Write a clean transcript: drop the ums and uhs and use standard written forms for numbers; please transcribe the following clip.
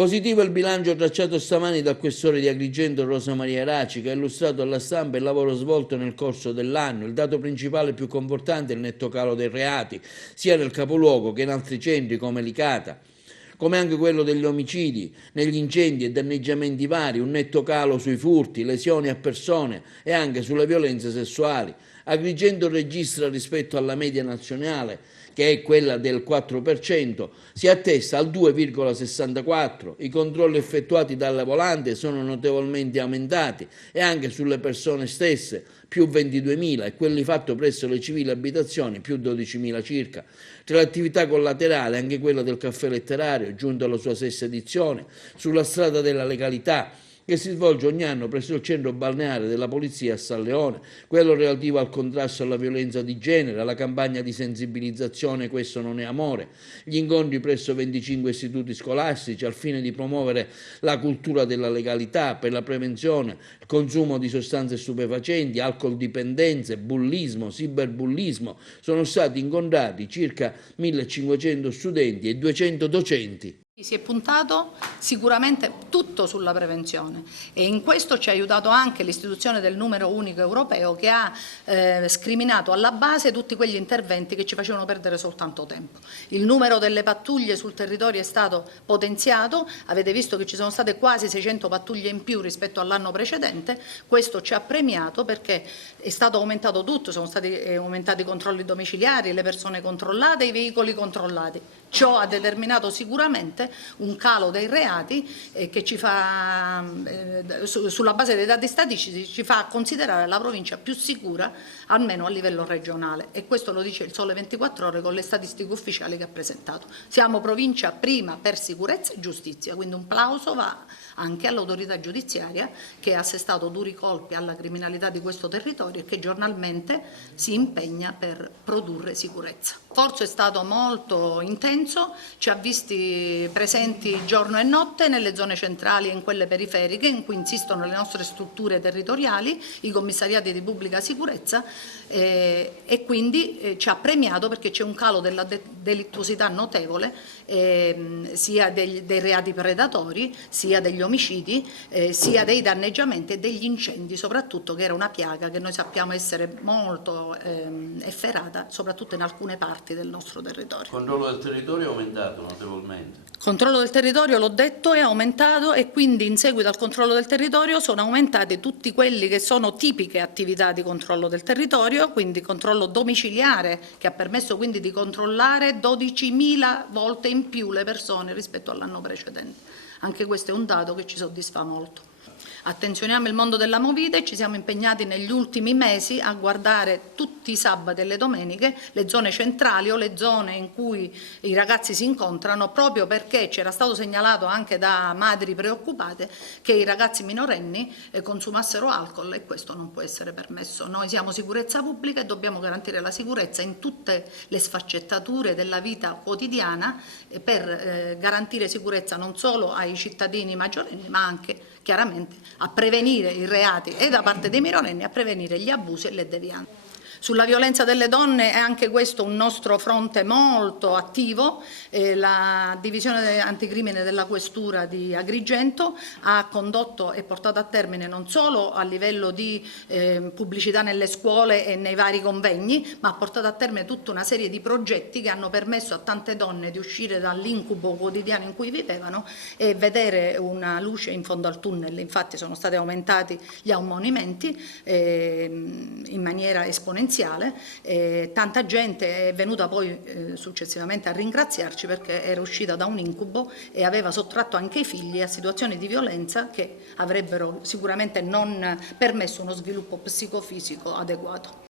Positivo il bilancio tracciato stamani dal questore di Agrigento Rosa Maria Raci, che ha illustrato alla stampa il lavoro svolto nel corso dell'anno. Il dato principale più confortante è il netto calo dei reati, sia nel capoluogo che in altri centri come Licata, come anche quello degli omicidi, negli incendi e danneggiamenti vari, un netto calo sui furti, lesioni a persone e anche sulle violenze sessuali. Agrigento registra rispetto alla media nazionale, che è quella del 4%, si attesta al 2,64%. I controlli effettuati dalle volante sono notevolmente aumentati e anche sulle persone stesse, più 22.000, e quelli fatti presso le civili abitazioni, più 12.000 circa. Tra le attività collaterali anche quella del caffè letterario, giunto alla sua sesta edizione, sulla strada della legalità, che si svolge ogni anno presso il centro balneare della polizia a San Leone, quello relativo al contrasto alla violenza di genere, alla campagna di sensibilizzazione Questo non è amore, gli incontri presso 25 istituti scolastici al fine di promuovere la cultura della legalità per la prevenzione, il consumo di sostanze stupefacenti, alcol dipendenze, bullismo, cyberbullismo. Sono stati incontrati circa 1.500 studenti e 200 docenti. Si è puntato sicuramente tutto sulla prevenzione e in questo ci ha aiutato anche l'istituzione del numero unico europeo, che ha scriminato alla base tutti quegli interventi che ci facevano perdere soltanto tempo. Il numero delle pattuglie sul territorio è stato potenziato, avete visto che ci sono state quasi 600 pattuglie in più rispetto all'anno precedente. Questo ci ha premiato perché è stato aumentato tutto, sono stati aumentati i controlli domiciliari, le persone controllate, i veicoli controllati. Ciò ha determinato sicuramente un calo dei reati che ci fa, sulla base dei dati statistici, ci fa considerare la provincia più sicura, almeno a livello regionale, e questo lo dice il Sole 24 Ore con le statistiche ufficiali che ha presentato. Siamo provincia prima per sicurezza e giustizia, quindi un plauso va anche all'autorità giudiziaria, che ha assestato duri colpi alla criminalità di questo territorio e che giornalmente si impegna per produrre sicurezza. Il sforzo è stato molto intenso, ci ha visti presenti giorno e notte nelle zone centrali e in quelle periferiche in cui insistono le nostre strutture territoriali, i commissariati di pubblica sicurezza, e quindi ci ha premiato perché c'è un calo della delittuosità notevole, sia dei reati predatori, sia degli omicidi, sia dei danneggiamenti e degli incendi, soprattutto, che era una piaga che noi sappiamo essere molto efferata, soprattutto in alcune parti del nostro territorio. Il controllo del territorio è aumentato notevolmente. Il controllo del territorio, l'ho detto, è aumentato, e quindi in seguito al controllo del territorio sono aumentati tutti quelli che sono tipiche attività di controllo del territorio, quindi controllo domiciliare, che ha permesso quindi di controllare 12.000 volte in più le persone rispetto all'anno precedente. Anche questo è un dato che ci soddisfa molto. Attenzioniamo il mondo della movida e ci siamo impegnati negli ultimi mesi a guardare tutti i sabati e le domeniche le zone centrali o le zone in cui i ragazzi si incontrano, proprio perché c'era stato segnalato anche da madri preoccupate che i ragazzi minorenni consumassero alcol, e questo non può essere permesso. Noi siamo sicurezza pubblica e dobbiamo garantire la sicurezza in tutte le sfaccettature della vita quotidiana, per garantire sicurezza non solo ai cittadini maggiorenni, ma anche chiaramente a prevenire i reati e da parte dei minorenni, a prevenire gli abusi e le devianze. Sulla violenza delle donne è anche questo un nostro fronte molto attivo. La divisione anticrimine della questura di Agrigento ha condotto e portato a termine, non solo a livello di pubblicità nelle scuole e nei vari convegni, ma ha portato a termine tutta una serie di progetti che hanno permesso a tante donne di uscire dall'incubo quotidiano in cui vivevano e vedere una luce in fondo al tunnel. Infatti sono stati aumentati gli ammonimenti in maniera esponenziale. Tanta gente è venuta poi successivamente a ringraziarci perché era uscita da un incubo e aveva sottratto anche i figli a situazioni di violenza che avrebbero sicuramente non permesso uno sviluppo psicofisico adeguato.